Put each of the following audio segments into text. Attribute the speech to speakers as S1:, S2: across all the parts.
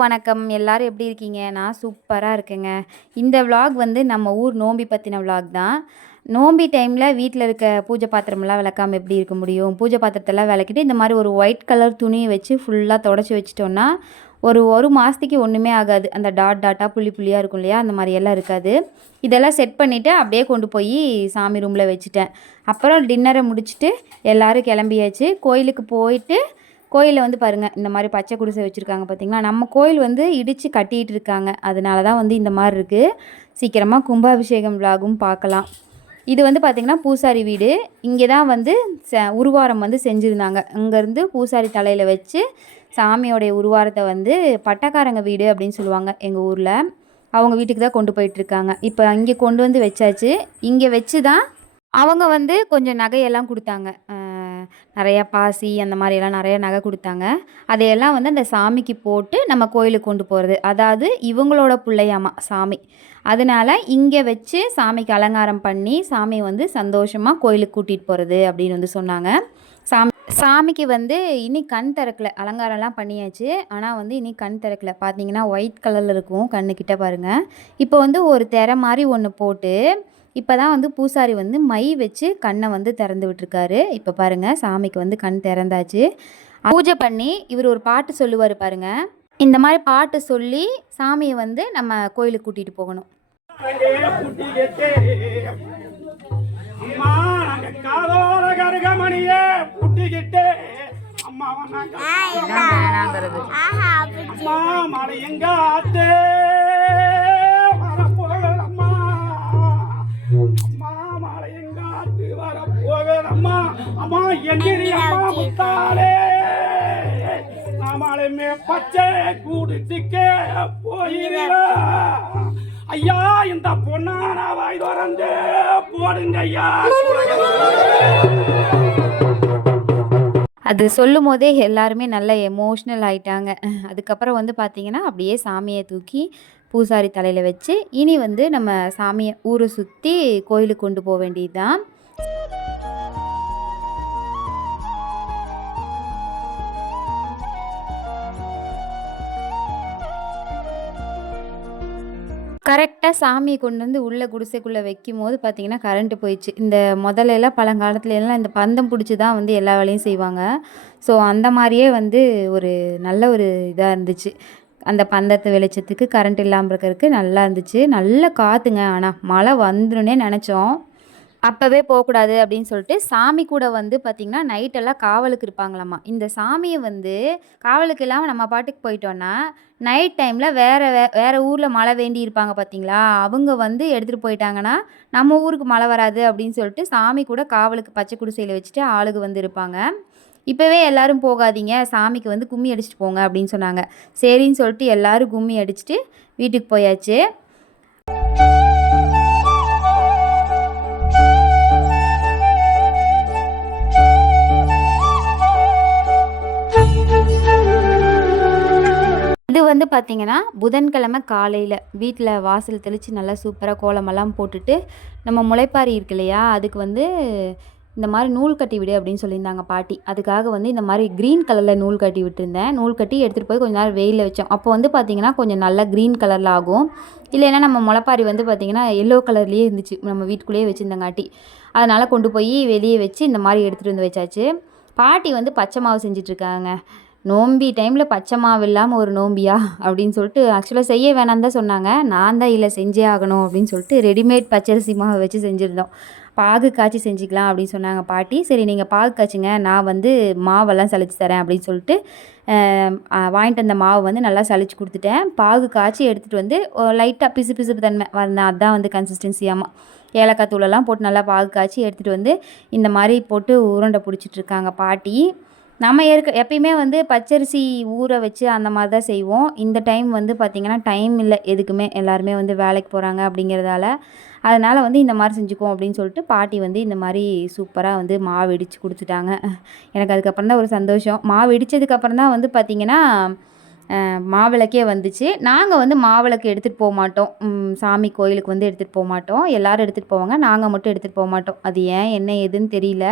S1: வணக்கம். எல்லாரும் எப்படி இருக்கீங்க? நான் சூப்பராக இருக்கேங்க. இந்த விலாக் வந்து நம்ம ஊர் நோம்பி பற்றின விலாக் தான். நோம்பி டைமில் வீட்டில் இருக்க பூஜை பாத்திரமெல்லாம் விளக்காமல் எப்படி இருக்க முடியும்? பூஜை பாத்திரத்தெல்லாம் விளக்கிட்டு இந்த மாதிரி ஒரு ஒயிட் கலர் துணியை வச்சு ஃபுல்லாக தொடச்சி வச்சிட்டோன்னா ஒரு ஒரு மாதத்துக்கு ஒன்றுமே ஆகாது. அந்த டாட் டாட்டாக புள்ளி புள்ளியாக இருக்கும் இல்லையா? அந்த மாதிரி எல்லாம் இருக்காது. இதெல்லாம் செட் பண்ணிவிட்டு அப்படியே கொண்டு போய் சாமி ரூமில் வச்சுட்டேன். அப்புறம் டின்னரை முடிச்சுட்டு எல்லோரும் கிளம்பியாச்சு. கோயிலுக்கு போயிட்டு கோயிலில் வந்து பாருங்கள் இந்த மாதிரி பச்சை குடிசை வச்சுருக்காங்க பார்த்தீங்களா நம்ம கோயில் வந்து இடித்து கட்டிகிட்டு இருக்காங்க. அதனால தான் வந்து இந்த மாதிரி இருக்குது சீக்கிரமாக கும்பாபிஷேகம் விலாகும் பார்க்கலாம் இது வந்து பார்த்திங்கன்னா பூசாரி வீடு. இங்கே தான் வந்து ச உருவாரம் வந்து செஞ்சுருந்தாங்க. இங்கேருந்து பூசாரி தலையில் வச்சு சாமியோடைய உருவாரத்தை வந்து பட்டக்காரங்க வீடு அப்படின்னு சொல்லுவாங்க எங்கள் ஊரில். அவங்க வீட்டுக்கு தான் கொண்டு போயிட்டுருக்காங்க இப்போ இங்கே கொண்டு வந்து வச்சாச்சு. இங்கே வச்சு தான் அவங்க வந்து கொஞ்சம் நகையெல்லாம் கொடுத்தாங்க. நிறையா பாசி அந்த மாதிரியெல்லாம் நிறைய நகை கொடுத்தாங்க. அதையெல்லாம் வந்து அந்த சாமிக்கு போட்டு நம்ம கோயிலுக்கு கொண்டு போகிறது அதாவது இவங்களோட பிள்ளையாமா சாமி. அதனால் இங்கே வச்சு சாமிக்கு அலங்காரம் பண்ணி சாமியை வந்து சந்தோஷமாக கோயிலுக்கு கூட்டிகிட்டு போகிறது அப்படின்னு வந்து சொன்னாங்க. சாமி சாமிக்கு வந்து இனி கண் திறக்கல. அலங்காரம்லாம் பண்ணியாச்சு. ஆனால் வந்து இனி கண் திறக்கல. பார்த்தீங்கன்னா ஒயிட் கலரில் இருக்கும் கண்ணுக்கிட்ட பாருங்கள் இப்போ வந்து ஒரு திரை மாதிரி ஒன்று போட்டு இப்போ தான் வந்து பூசாரி வந்து மை வச்சு கண்ணை வந்து திறந்து விட்டுருக்காரு. இப்போ பாருங்கள் சாமிக்கு வந்து கண் திறந்தாச்சு. பூஜை பண்ணி இவர் ஒரு பாட்டு சொல்லுவார் பாருங்க. இந்த மாதிரி பாட்டு சொல்லி சாமியை வந்து நம்ம கோயிலுக்கு கூட்டிகிட்டு போகணும்.
S2: அம்மா அம்மா எந்திரி அம்மா முத்தாளே. நாமளுமே பச்சை கூடுத்துக்க போயிருந்தா ஐயா இந்த பொண்ணான வாய் திறந்து போடுங்க ஐயா.
S1: அது சொல்லும் போதே எல்லாருமே நல்ல எமோஷ்னல் ஆயிட்டாங்க. அதுக்கப்புறம் வந்து பார்த்திங்கன்னா அப்படியே சாமியை தூக்கி பூசாரி தலையில் வச்சு இனி வந்து நம்ம சாமியை ஊரை சுற்றி கோயிலுக்கு கொண்டு போக வேண்டியது தான் கரெக்டாக சாமியை கொண்டு வந்து உள்ளே குடிசைக்குள்ளே வைக்கும் போது பார்த்திங்கன்னா கரண்ட்டு போயிடுச்சு. இந்த முதல்ல எல்லாம் பழங்காலத்துல எல்லாம் இந்த பந்தம் பிடிச்சி தான் வந்து எல்லா வேலையும் செய்வாங்க. ஸோ அந்த மாதிரியே வந்து ஒரு நல்ல ஒரு இதாக இருந்துச்சு. அந்த பந்தத்து வெளிச்சத்துக்கு கரண்ட் இல்லாமல் இருக்கிறதுக்கு நல்லா இருந்துச்சு. நல்ல காற்றுங்க ஆனால் மழை வந்துருன்னே நினச்சோம். அப்போவே போகக்கூடாது அப்படின்னு சொல்லிட்டு சாமி கூட வந்து பார்த்திங்கன்னா நைட்டெல்லாம் காவலுக்கு இருப்பாங்களாம்மா இந்த சாமியை வந்து காவலுக்கு இல்லாமல் நம்ம பாட்டுக்கு போயிட்டோன்னா நைட் டைமில் வேறு வே வேறு ஊரில் மழை வேண்டி இருப்பாங்க பார்த்தீங்களா அவங்க வந்து எடுத்துகிட்டு போயிட்டாங்கன்னா நம்ம ஊருக்கு மழை வராது அப்படின்னு சொல்லிட்டு சாமி கூட காவலுக்கு பச்சை குடிசையில் வச்சுட்டு ஆளுக்கு வந்து இருப்பாங்க. இப்போவே எல்லாரும் போகாதீங்க சாமிக்கு வந்து கும்மி அடிச்சுட்டு போங்க அப்படின்னு சொன்னாங்க. சரின்னு சொல்லிட்டு எல்லாரும் கும்மி அடிச்சுட்டு வீட்டுக்கு போயாச்சு. வந்து பார்த்திங்கன்னா புதன்கிழமை காலையில் வீட்டில் வாசல் தெளித்து நல்லா சூப்பராக கோலமெல்லாம் போட்டுட்டு நம்ம முளைப்பாரி இருக்கு இல்லையா அதுக்கு வந்து இந்த மாதிரி நூல் கட்டி விடு அப்படின்னு சொல்லியிருந்தாங்க பாட்டி. அதுக்காக வந்து இந்த மாதிரி க்ரீன் கலரில் நூல் கட்டி விட்டுருந்தேன். நூல் கட்டி எடுத்துகிட்டு போய் கொஞ்ச நேரம் வெயிலில் வச்சோம். அப்போ வந்து பார்த்திங்கன்னா கொஞ்சம் நல்லா க்ரீன் கலரில் ஆகும். இல்லைன்னா நம்ம முளைப்பாரி வந்து பார்த்திங்கன்னா எல்லோ கலர்லேயே இருந்துச்சு. நம்ம வீட்டுக்குள்ளேயே வச்சுருந்தங்காட்டி. அதனால் கொண்டு போய் வெளியே வச்சு இந்த மாதிரி எடுத்துகிட்டு வந்து வச்சாச்சு. பாட்டி வந்து பச்சை மாவு செஞ்சிட்ருக்காங்க நோம்பி டைமில் பச்சை மாவு இல்லாமல் ஒரு நோம்பியா? அப்படின்னு சொல்லிட்டு ஆக்சுவலாக செய்ய வேணாம் தான் சொன்னாங்க. நான் தான் இல்லை செஞ்சே ஆகணும் அப்படின்னு சொல்லிட்டு ரெடிமேட் பச்சரிசி மாவு வச்சு செஞ்சுருந்தோம். பாகு காய்ச்சி செஞ்சுக்கலாம் அப்படின்னு சொன்னாங்க பாட்டி. சரி நீங்கள் பாகு காய்ச்சுங்க. நான் வந்து மாவெல்லாம் சளிச்சு தரேன் அப்படின்னு சொல்லிட்டு வாங்கிட்டு வந்த மாவு வந்து நல்லா சளிச்சு கொடுத்துட்டேன். பாகு காய்ச்சி எடுத்துகிட்டு வந்து லைட்டாக பிசு பிசுப்பு தன்மை வந்தேன் அதுதான் வந்து கன்சிஸ்டன்சியாமல் ஏலக்காய் தூளெல்லாம் போட்டு நல்லா பாகு காய்ச்சி எடுத்துகிட்டு வந்து இந்த மாதிரி போட்டு உருண்டை பிடிச்சிட்ருக்காங்க பாட்டி. நம்ம ஏற்க எப்பயுமே வந்து பச்சரிசி ஊற வச்சு அந்த மாதிரி தான் செய்வோம். இந்த டைம் வந்து பார்த்திங்கன்னா டைம் இல்லை எதுக்குமே. எல்லாருமே வந்து வேலைக்கு போகிறாங்க அப்படிங்கிறதால. அதனால் வந்து இந்த மாதிரி செஞ்சுக்குவோம் அப்படின்னு சொல்லிட்டு பாட்டி வந்து இந்த மாதிரி சூப்பராக வந்து மாவு இடித்து கொடுத்துட்டாங்க எனக்கு அதுக்கப்புறம் தான் ஒரு சந்தோஷம். மாவு இடித்ததுக்கப்புறம் தான் வந்து பார்த்திங்கன்னா மாவிளக்கே வந்துச்சு. நாங்கள் வந்து மாவிளக்கு எடுத்துகிட்டு போக மாட்டோம். சாமி கோயிலுக்கு வந்து எடுத்துகிட்டு போக மாட்டோம். எல்லாரும் எடுத்துகிட்டு போவாங்க. நாங்கள் மட்டும் எடுத்துகிட்டு போக மாட்டோம். அது ஏன் என்ன ஏதுன்னு தெரியல.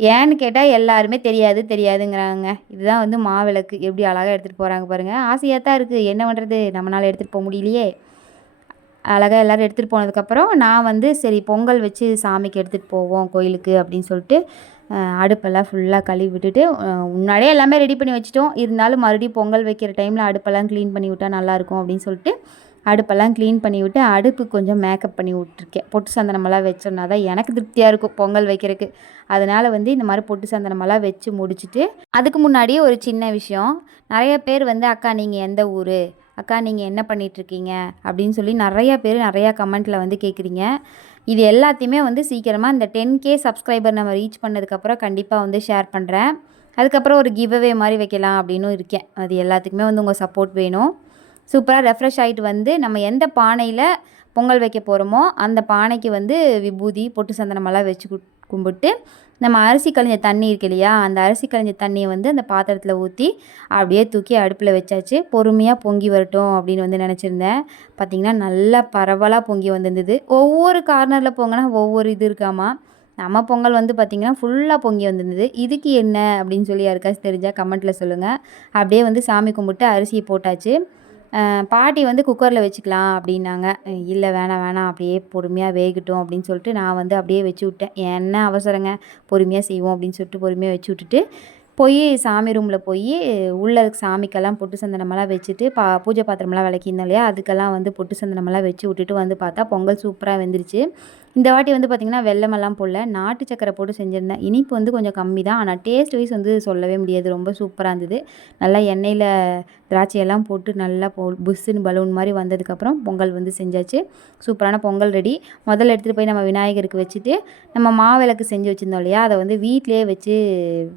S1: ஏன்னு கேட்டால் எல்லாருமே தெரியாது தெரியாதுங்கிறாங்க. இதுதான் வந்து மாவிளக்கு. எப்படி அழகாக எடுத்துகிட்டு போகிறாங்க பாருங்கள் ஆசையாக தான் இருக்குது என்ன பண்ணுறது நம்மளால் எடுத்துகிட்டு போக முடியலையே. அழகாக எல்லோரும் எடுத்துகிட்டு போனதுக்கப்புறம் நான் வந்து சரி பொங்கல் வச்சு சாமிக்கு எடுத்துகிட்டு போவோம் கோயிலுக்கு அப்படின்னு சொல்லிட்டு அடுப்பெல்லாம் ஃபுல்லாக கழுவி விட்டுட்டு முன்னாடியே எல்லாமே ரெடி பண்ணி வச்சிட்டோம். இருந்தாலும் மறுபடியும் பொங்கல் வைக்கிற டைமில் அடுப்பெல்லாம் க்ளீன் பண்ணி விட்டால் நல்லாயிருக்கும் அப்படின்னு சொல்லிட்டு அடுப்பெல்லாம் க்ளீன் பண்ணி விட்டு அடுப்பு கொஞ்சம் மேக்கப் பண்ணி விட்ருக்கேன் பொட்டு சந்தனமெல்லாம் வச்சோம்னா தான் எனக்கு திருப்தியாக இருக்கும் பொங்கல் வைக்கிறதுக்கு. அதனால் வந்து இந்த மாதிரி பொட்டு சந்தனமெல்லாம் வச்சு முடிச்சுட்டு அதுக்கு முன்னாடியே ஒரு சின்ன விஷயம். நிறைய பேர் வந்து அக்கா நீங்கள் எந்த ஊர்? அக்கா நீங்கள் என்ன பண்ணிகிட்ருக்கீங்க அப்படின்னு சொல்லி நிறையா பேர் நிறையா கமெண்ட்டில் வந்து கேட்குறீங்க இது எல்லாத்தையுமே வந்து சீக்கிரமாக இந்த டென் கே சப்ஸ்கிரைபர் நம்ம ரீச் பண்ணதுக்கப்புறம் கண்டிப்பாக வந்து ஷேர் பண்ணுறேன் அதுக்கப்புறம் ஒரு கிவ்அவே மாதிரி வைக்கலாம் அப்படின்னு இருக்கேன். அது எல்லாத்துக்குமே வந்து உங்கள் சப்போர்ட் வேணும். சூப்பராக ரெஃப்ரெஷ் ஆகிட்டு வந்து நம்ம எந்த பானையில் பொங்கல் வைக்க போகிறோமோ அந்த பானைக்கு வந்து விபூதி பொட்டு சந்தனமெல்லாம் வச்சு கும்பிட்டு நம்ம அரிசி கழிஞ்ச தண்ணி இருக்கு இல்லையா அந்த அரிசி கழிஞ்ச தண்ணியை வந்து அந்த பாத்திரத்தில் ஊற்றி அப்படியே தூக்கி அடுப்பில் வச்சாச்சு. பொறுமையாக பொங்கி வரட்டும் அப்படின்னு வந்து நினச்சிருந்தேன். பார்த்திங்கன்னா நல்லா பரவலாக பொங்கி வந்திருந்தது. ஒவ்வொரு கார்னரில் பொங்கினா ஒவ்வொரு இது இருக்காமா. நம்ம பொங்கல் வந்து பார்த்திங்கன்னா ஃபுல்லாக பொங்கி வந்திருந்தது. இதுக்கு என்ன அப்படின்னு சொல்லி யாருக்காச்சும் தெரிஞ்சால் கமெண்ட்டில் சொல்லுங்கள் அப்படியே வந்து சாமி கும்பிட்டு அரிசியை போட்டாச்சு. பாட்டி வந்து குக்கரில் வச்சுக்கலாம் அப்படின்னாங்க. இல்லை வேணாம் வேணாம் அப்படியே பொறுமையாக வேகட்டும் அப்படின்னு சொல்லிட்டு நான் வந்து அப்படியே வச்சு விட்டேன். என்ன அவசரங்க? பொறுமையாக செய்வோம் அப்படின்னு சொல்லிட்டு பொறுமையாக வச்சு விட்டுட்டு போய் சாமி ரூமில் போய் உள்ளே சாமிக்கெல்லாம் பொட்டு சந்தனமெல்லாம் வச்சுட்டு பா பூஜை பாத்திரமெல்லாம் விளக்கியிருந்தோம் இல்லையா? அதுக்கெல்லாம் வந்து பொட்டு சந்தனமெல்லாம் வச்சு விட்டுட்டு வந்து பார்த்தா பொங்கல் சூப்பராக வெந்துருச்சு. இந்த வாட்டி வந்து பார்த்திங்கன்னா வெள்ளமெல்லாம் போடல. நாட்டு சக்கரை போட்டு செஞ்சுருந்தேன். இனிப்பு வந்து கொஞ்சம் கம்மி தான் ஆனால் டேஸ்ட் வைஸ் வந்து சொல்லவே முடியாது. ரொம்ப சூப்பராக இருந்தது. நல்லா எண்ணெயில் திராட்சையெல்லாம் போட்டு நல்லா பொ புஷ்ஷுன்னு பலூன் மாதிரி வந்ததுக்கப்புறம் பொங்கல் வந்து செஞ்சாச்சு. சூப்பரான பொங்கல் ரெடி. முதல்ல எடுத்துகிட்டு போய் நம்ம விநாயகருக்கு வச்சுட்டு நம்ம மாவிளக்கு செஞ்சு வச்சுருந்தோம் இல்லையா? அதை வந்து வீட்டிலேயே வச்சு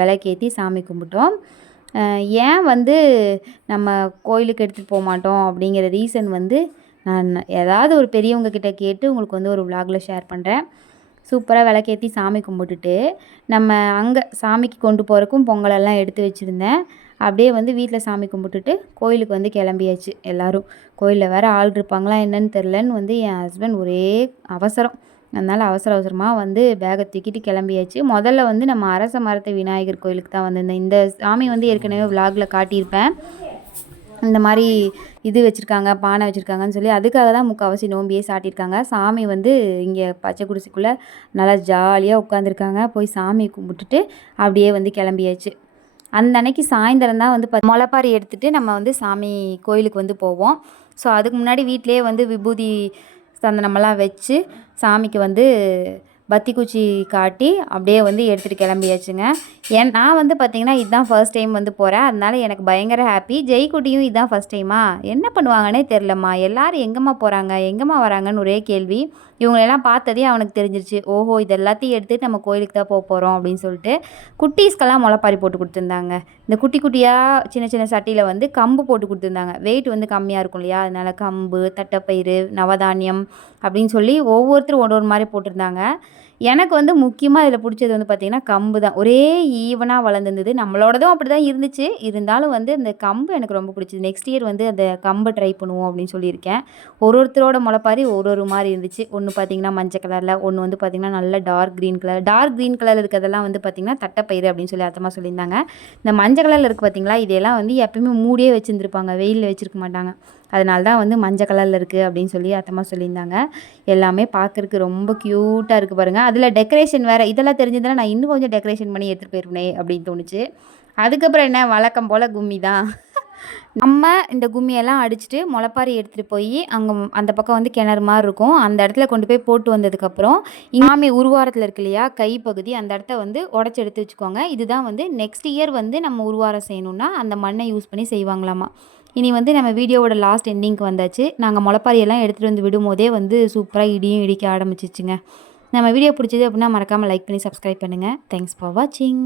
S1: விளக்கேற்றி சாமி கும்பிட்டோம். ஏன் வந்து நம்ம கோயிலுக்கு எடுத்துகிட்டு போக மாட்டோம் அப்படிங்கிற ரீசன் வந்து நான் ஏதாவது ஒரு பெரியவங்க கிட்ட கேட்டு உங்களுக்கு வந்து ஒரு விலாகில் ஷேர் பண்ணுறேன் சூப்பராக விளக்கேற்றி சாமி கும்பிட்டுட்டு நம்ம அங்கே சாமிக்கு கொண்டு போகிறக்கும் பொங்கலெல்லாம் எடுத்து வச்சுருந்தேன். அப்படியே வந்து வீட்டில் சாமி கும்பிட்டுட்டு கோயிலுக்கு வந்து கிளம்பியாச்சு எல்லோரும். கோயிலில் வேறு ஆள் இருப்பாங்களா என்னன்னு தெரிலன்னு வந்து என் ஹஸ்பண்ட் ஒரே அவசரம். அதனால் அவசர அவசரமாக வந்து பேகை தூக்கிட்டு கிளம்பியாச்சு. முதல்ல வந்து நம்ம அரச மரத்தை விநாயகர் கோயிலுக்கு தான் வந்திருந்தேன். இந்த சாமி வந்து ஏற்கனவே விலாகில் காட்டியிருப்பேன். இந்த மாதிரி இது வச்சுருக்காங்க பானை வச்சுருக்காங்கன்னு சொல்லி அதுக்காக தான் முக்கால்வாசி நோம்பியே சாட்டியிருக்காங்க. சாமி வந்து இங்கே பச்சை குடிசைக்குள்ளே நல்லா ஜாலியாக உட்காந்துருக்காங்க போய் சாமி கும்பிட்டுட்டு அப்படியே வந்து கிளம்பியாச்சு. அந்த அன்னைக்கு சாயந்தரம் தான் வந்து ப முளைப்பாரி எடுத்துகிட்டு நம்ம வந்து சாமி கோயிலுக்கு வந்து போவோம். ஸோ அதுக்கு முன்னாடி வீட்டிலேயே வந்து விபூதி சந்தனமெல்லாம் வச்சு சாமிக்கு வந்து பத்தி குச்சி காட்டி அப்படியே வந்து எடுத்துகிட்டு கிளம்பியாச்சுங்க. ஏன் நான் வந்து பார்த்திங்கன்னா இதுதான் ஃபர்ஸ்ட் டைம் வந்து போகிறேன் அதனால எனக்கு பயங்கர ஹாப்பி ஜெய்குட்டியும் இதுதான் ஃபர்ஸ்ட் டைமா என்ன பண்ணுவாங்கன்னே தெரிலம்மா எல்லாரும் எங்கேம்மா போகிறாங்க எங்கேம்மா வராங்கன்னு ஒரே கேள்வி. இவங்களெல்லாம் பார்த்ததே அவனுக்கு தெரிஞ்சிருச்சு. ஓஹோ இது எல்லாத்தையும் எடுத்துகிட்டு நம்ம கோயிலுக்கு தான் போக போகிறோம் அப்படின்னு சொல்லிட்டு குட்டீஸ்க்கெல்லாம் முளைப்பாரி போட்டு கொடுத்துருந்தாங்க. இந்த குட்டி குட்டியாக சின்ன சின்ன சட்டியில் வந்து கம்பு போட்டு கொடுத்துருந்தாங்க. வெயிட் வந்து கம்மியாக இருக்கும் இல்லையா? அதனால் கம்பு தட்டைப்பயிறு நவதானியம் அப்படின்னு சொல்லி ஒவ்வொருத்தரும் ஒன்று ஒரு மாதிரி போட்டிருந்தாங்க. எனக்கு வந்து முக்கியமாக இதில் பிடிச்சது வந்து பார்த்திங்கன்னா கம்பு தான். ஒரே ஈவனாக வளர்ந்துருந்தது. நம்மளோடதும் அப்படி தான் இருந்துச்சு. இருந்தாலும் வந்து அந்த கம்பு எனக்கு ரொம்ப பிடிச்சது. நெக்ஸ்ட் இயர் வந்து அந்த கம்பை ட்ரை பண்ணுவோம் அப்படின்னு சொல்லியிருக்கேன். ஒரு ஒருத்தரோட முளைப்பாரி ஒரு ஒரு மாதிரி இருந்துச்சு. ஒன்று பார்த்திங்கன்னா மஞ்சள் கலரில் ஒன்று வந்து பார்த்திங்கன்னா நல்ல dark green colour dark green colour இருக்கிறதெல்லாம் வந்து பார்த்திங்கன்னா தட்டைப்பயிறு அப்படின்னு சொல்லி அர்த்தமாக சொல்லியிருந்தாங்க. இந்த மஞ்சள் கலரில் இருக்குது பார்த்திங்களா இதெல்லாம் வந்து எப்பயுமே மூடியே வச்சுருந்துருப்பாங்க. வெயிலில் வச்சுருக்க மாட்டாங்க. அதனால தான் வந்து மஞ்சள் கலரில் இருக்குது அப்படின்னு சொல்லி அத்தம்மா சொல்லியிருந்தாங்க. எல்லாமே பார்க்குறக்கு ரொம்ப க்யூட்டாக இருக்குது பாருங்கள் அதில் டெக்கரேஷன் வேறு இதெல்லாம் தெரிஞ்சதுன்னா நான் இன்னும் கொஞ்சம் டெக்கரேஷன் பண்ணி எடுத்துகிட்டு போயிருப்பேனே அப்படின்னு தோணுச்சு. அதுக்கப்புறம் என்ன? வழக்கம் போல் கும்மி தான். நம்ம இந்த கும்மியெல்லாம் அடிச்சுட்டு முளைப்பாரி எடுத்துகிட்டு போய் அங்கே அந்த பக்கம் வந்து கிணறு மாதிரி இருக்கும். அந்த இடத்துல கொண்டு போய் போட்டு வந்ததுக்கப்புறம் இமாமி உருவாரத்தில் இருக்கு இல்லையா? கைப்பகுதி அந்த இடத்த வந்து உடச்சி எடுத்து வச்சுக்கோங்க. இதுதான் வந்து நெக்ஸ்ட் இயர் வந்து நம்ம உருவாரம் செய்யணும்னா அந்த மண்ணை யூஸ் பண்ணி செய்வாங்களாமா. இனி வந்து நம்ம வீடியோவோட லாஸ்ட் எண்டிங்க்கு வந்தாச்சு. நாங்கள் முளப்பாரியெல்லாம் எடுத்துகிட்டு வந்து விடும்போதே வந்து சூப்பராக இடியும் இடிக்க ஆரம்பிச்சிச்சுங்க. நம்ம வீடியோ பிடிச்சது அப்படின்னா மறக்காமல் லைக் பண்ணி சப்ஸ்கிரைப் பண்ணுங்கள் தேங்க்ஸ் ஃபார் வாட்சிங்